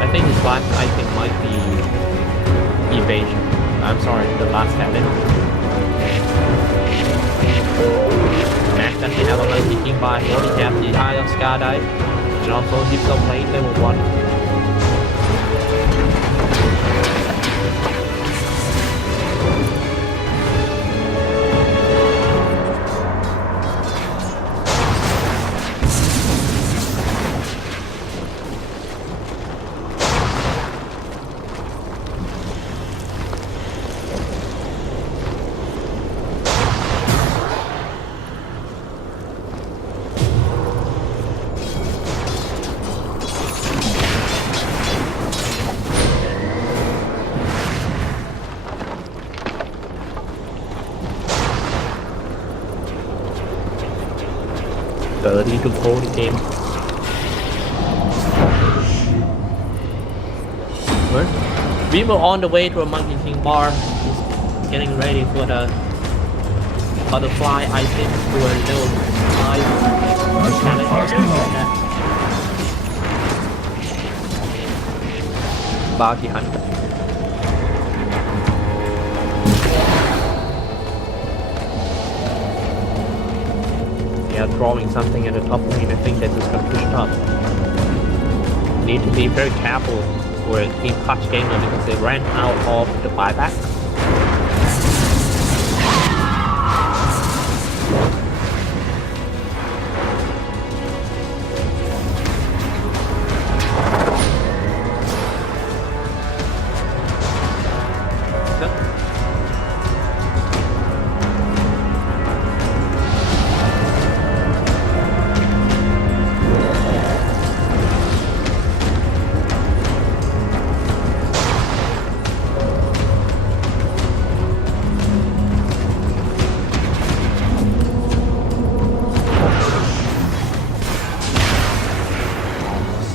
I think his last item might be Evasion. I'm sorry, the last damage. Max doesn't have a multi-king bar, he only has the Eye of Skydive and also Deep Zone Lane level 1. Ready to call the game. We were on the way to a Monkey King bar, just getting ready for the butterfly item to a level 5 challenge. Bounty Hunter. Drawing something at the top lane, I think that is going to push up. Need to be very careful for Team Clutch Gamer because they ran out of the buyback. นะ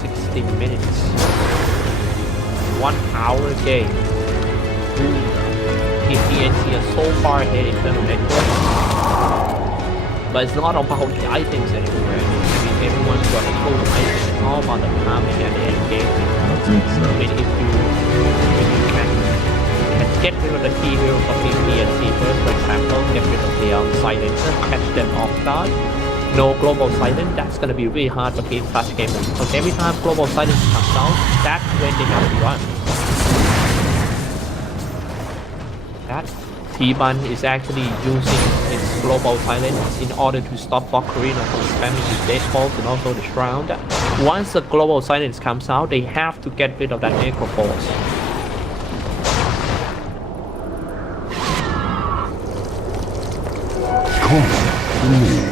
60 minutes 1 hour game Team TNC are so far ahead in terms of network but it's not about the items anymore. I mean everyone's got a full item. It's all about the farming and the end game. That's I exactly. mean if you can get rid of the key heroes of Team TNC first, for example, get rid of the silencer, catch them off guard. No global silence, that's gonna be really hard for Team Clutch Gamers. Because every time global silence comes down, that's when they have to run. That T-Bun is actually using its global silence in order to stop Valkyrie from spamming his deadfalls and also the shroud. Once the global silence comes out, they have to get rid of that necroforce. Come to me.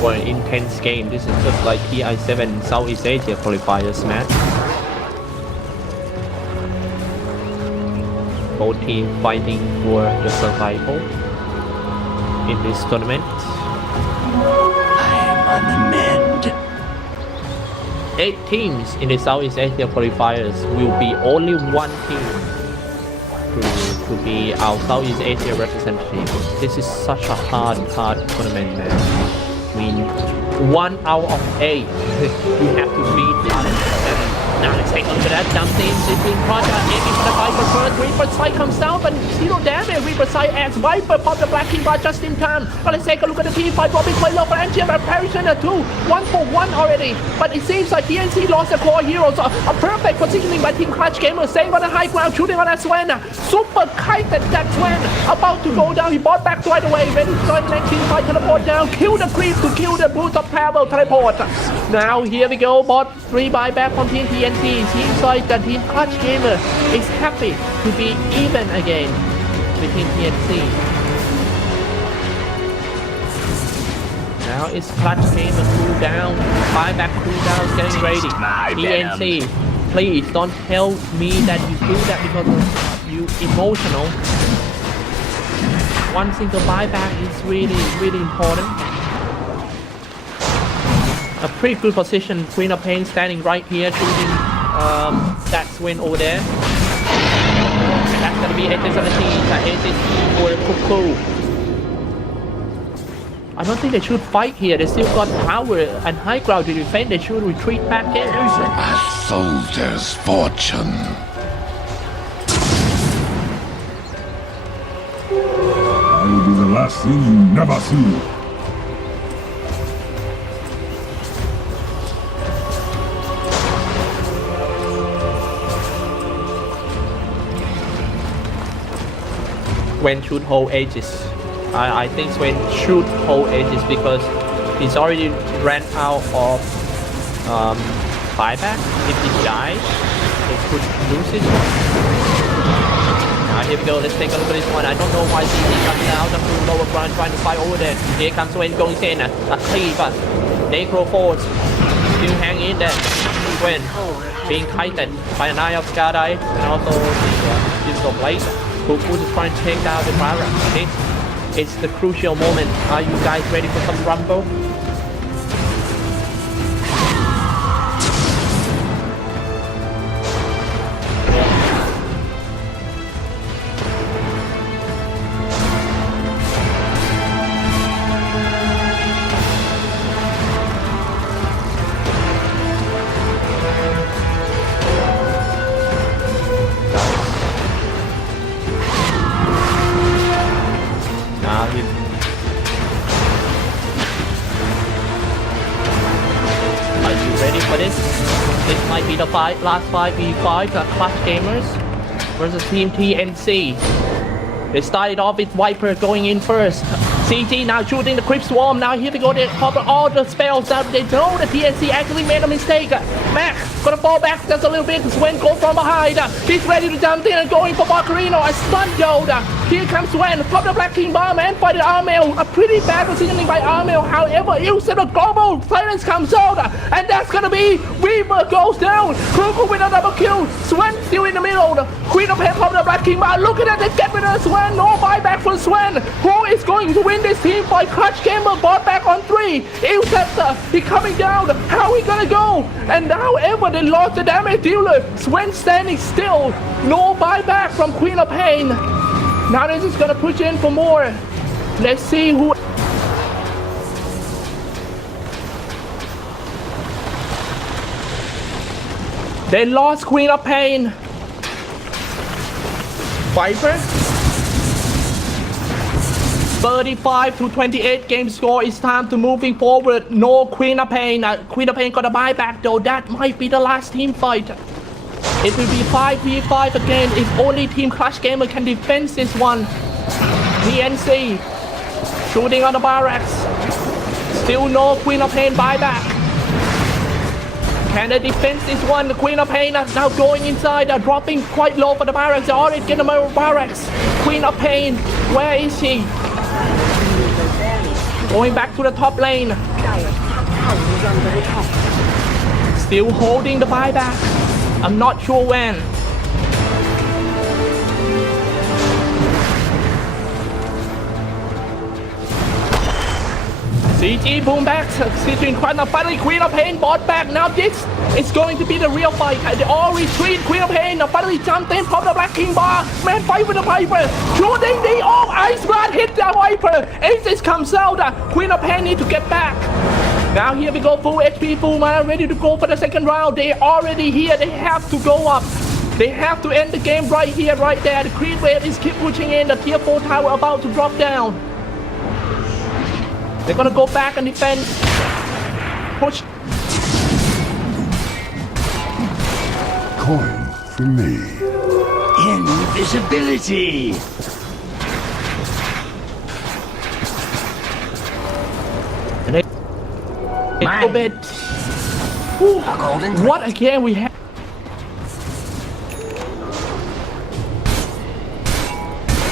For an intense game, this is just like TI7 Southeast Asia qualifiers match. Both teams fighting for the survival in this tournament. I'm on the mend. 8 teams in the Southeast Asia qualifiers will be only one team to be our Southeast Asia representative. This is such a hard tournament, man. I mean, 1 out of 8 you have to beat the other 7. Now let's take a look at that. Jumping, zipping, Roger, aiming for the Viper first. Reaper sight comes down, but 0 damage. Reaper sight adds Viper, pop the Black King bar just in time. But let's take a look at the team fight. Robbie quite low for Angier, but Parishioner too. 1 for 1 already. But it seems like TNC lost the core heroes. A perfect positioning by Team Clutch Gamers, staying on the high ground, shooting on that Sven. Super kited that Sven. About to go down, he bought back right away. Ready to join the next team fight, teleport down. Kill the creep to kill the brute of travel, teleport. Now here we go, bot 3 buyback from Team TNC. Seems like the Team Clutch Gamer is happy to be even again with Team TNC. Now it's Clutch Gamer cool down, buyback cool down, getting ready. TNC, please don't tell me that you do that because of you emotional. One single buyback is really important. A pretty good position, Queen of Pain standing right here shooting that Sven over there. And that's gonna be HS17, that HSE for Cuckoo. I don't think they should fight here, they still got power and high ground to defend, they should retreat back in. A soldier's fortune. I will be the last thing you never see. Sven should hold Aegis. I think Sven should hold Aegis because he's already ran out of buyback. If he dies, they could lose it. Now here we go, let's take a look at this one. I don't know why CC comes out up to lower ground trying to fight over there. Here comes Sven going in. A creep. Necro Force still hang in there. Sven being kited by an Eye of Skardai and also the Pistol Blade. Cuckoo is trying to take down the Barra. It's the crucial moment. Are you guys ready for some rumble? The last 5v5 Clutch Gamers versus Team TNC. They started off with Viper going in first. CG now shooting the Creep Swarm. Now here they go. They cover all the spells that they know the TNC actually made a mistake. Mac gonna fall back just a little bit. Swen go from behind. He's ready to jump in and going for Barcarino. A stun Yoda. Here comes Swen. Pop the Black King Bomb and fight the Armel. A pretty bad positioning by Armel. However, instead of global silence comes out. And that's gonna be Weaver goes down. Kruku with a double kill. Swen still in the middle. The Queen of Head pop the Black King Bomb. Look at that. They get rid of Swen. No buyback for Swen. Who is going to win this team fight? Clutch Gamer bought back on 3. Ilceptor, he coming down. How we gonna go? And however, they lost the damage dealer. Swen standing still. No buyback from Queen of Pain. Now this is gonna push in for more. Let's see who. They lost Queen of Pain. Viper. 35 to 28 game score. It's time to moving forward. No Queen of Pain. Queen of Pain got a buyback though. That might be the last team fight. It will be 5v5 again if only Team Clutch Gamer can defend this one. PNC shooting on the barracks. Still no Queen of Pain buyback. Can they defend this one? The Queen of Pain is now going inside. They're dropping quite low for the barracks. They already get the barracks. Queen of Pain, where is she? Going back to the top lane. Still holding the buyback. I'm not sure when. CG boom back. CG in front of finally Queen of Pain bought back. Now this is going to be the real fight. They all retreat. Queen of Pain now finally jumped in from the Black King bar. Man fight with the Viper. Shooting the Ice Blast hit the Viper. Aces comes out. Queen of Pain need to get back. Now here we go, full HP, full mana, ready to go for the second round. They already here. They have to go up. They have to end the game right here, right there. The creep wave is keep pushing in. The tier 4 tower about to drop down. They're gonna go back and defend. Push. Coin for me. Invisibility. A bit. A golden thread. What again we have?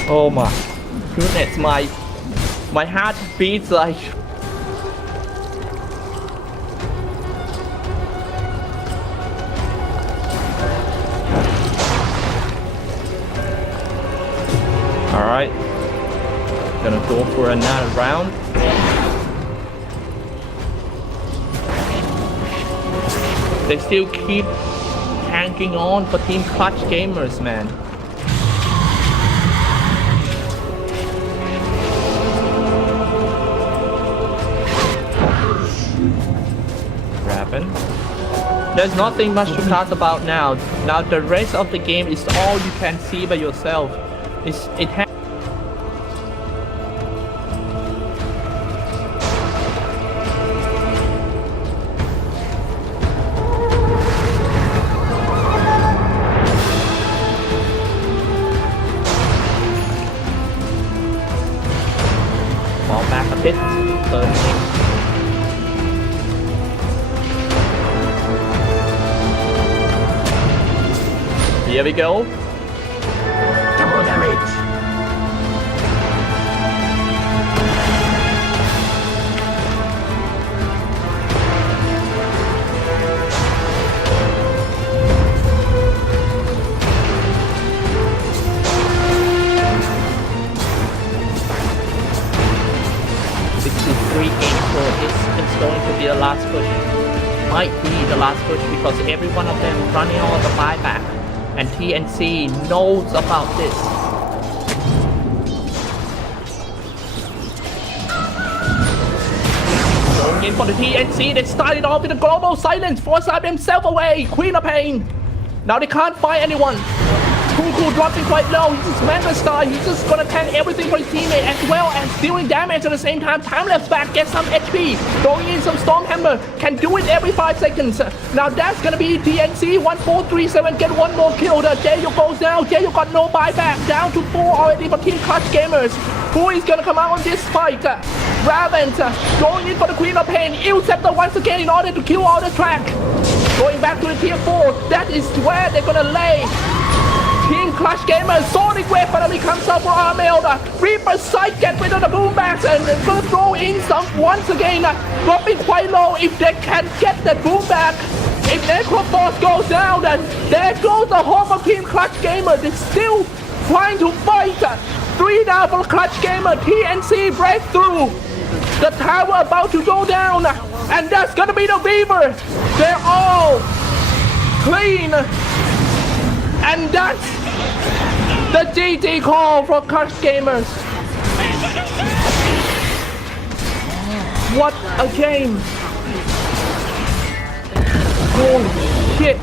Oh my goodness, my heart beats like. All right, gonna go for another round. They still keep hanging on for Team Clutch Gamers, man. Rapping. There's nothing much to talk about now. Now the rest of the game is all you can see by yourself. It has. Back a bit. Here we go. Double damage. It's going to be the last push. Might be the last push because every one of them running on the buyback, and TNC knows about this. Going in for the TNC. They started off with a global silence, force out themselves away. Queen of Pain. Now they can't find anyone. 2 Cuckoo dropping quite low. He's just Mega Star. He's just gonna tank everything for his teammate as well as dealing damage at the same time. Timeless back, get some HP. Throwing in some Stormhammer. Can do it every 5 seconds. Now that's gonna be TNC 1437. Get one more kill. Jayo goes down. Jayo got no buyback. Down to 4 already for Team Clutch Gamers. Who is gonna come out on this fight? Ravens going in for the Queen of Pain. Ilceptor once again in order to kill all the track. Going back to the tier 4. That is where they're gonna lay. Team Clutch Gamers, Sonic Wave finally comes out for Armelda. Reaper Sight get rid of the boombacks and gonna throw in some once again. Dropping quite low if they can get that boomback. If Necroforce goes down, then there goes the home of Team Clutch Gamers. They're still trying to fight. 3 down for Clutch Gamer. TNC breakthrough. The tower about to go down. And that's gonna be the Weaver. They're all clean. And that's the GG call for Clutch Gamers. What a game. Holy shit.